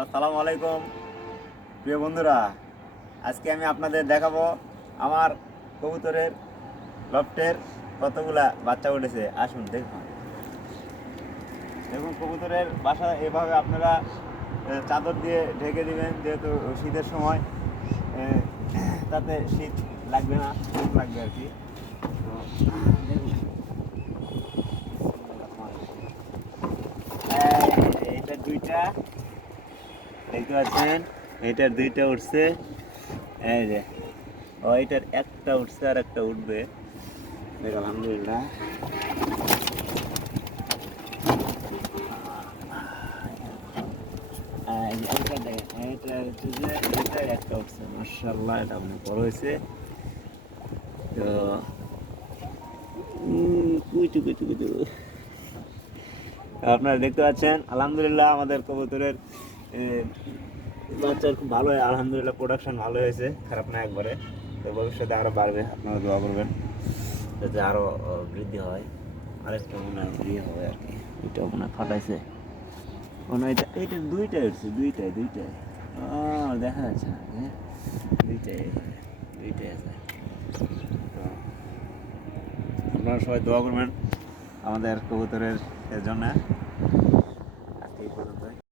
আসসালামু আলাইকুম প্রিয় বন্ধুরা। আজকে আমি আপনাদের দেখাবো আমার কবুতরের লফটের কতগুলা বাচ্চা উঠেছে। আসুন দেখুন। দেখুন কবুতরের বাসা এভাবে আপনারা চাদর দিয়ে ঢেকে দিবেন, যেহেতু শীতের সময় তাতে শীত লাগবে না, শীত লাগবে আর কি। তো দেখুন, এইটার দুইটা দেখতে পাচ্ছেন, এইটার দুইটা উঠছে। এই যে ওইটার একটা উঠছে আর একটা উঠবে, দেখ আলহামদুলিল্লাহ। এইটা দেখেন, এইটা হচ্ছে যে এইটার একটা উঠছে, মাশাআল্লাহ, এটা অনেক বড় হয়েছে। তো কুইটু কুইটু কুইটু আপনারা দেখতে পাচ্ছেন, আলহামদুলিল্লাহ আমাদের কবুতরের বাচ্চার খুব ভালো, আলহামদুলিল্লাহ প্রোডাকশন ভালো হয়েছে, খারাপ না একবারে। তো ভবিষ্যতে আরও বাড়বে, আপনারা দোয়া করবেন যাতে আরও বৃদ্ধি হয়। আরেকটা মনে হয় ইয়ে হবে আর কি, এটাও মনে হয় ফাটাইছে, মনে হয় এইটার দুইটাই উঠছে, দুইটাই দেখা যাচ্ছে না, হ্যাঁ দুইটাই দুইটাই আছে। তো আপনারা সবাই দোয়া করবেন আমাদের কবুতরের জন্য।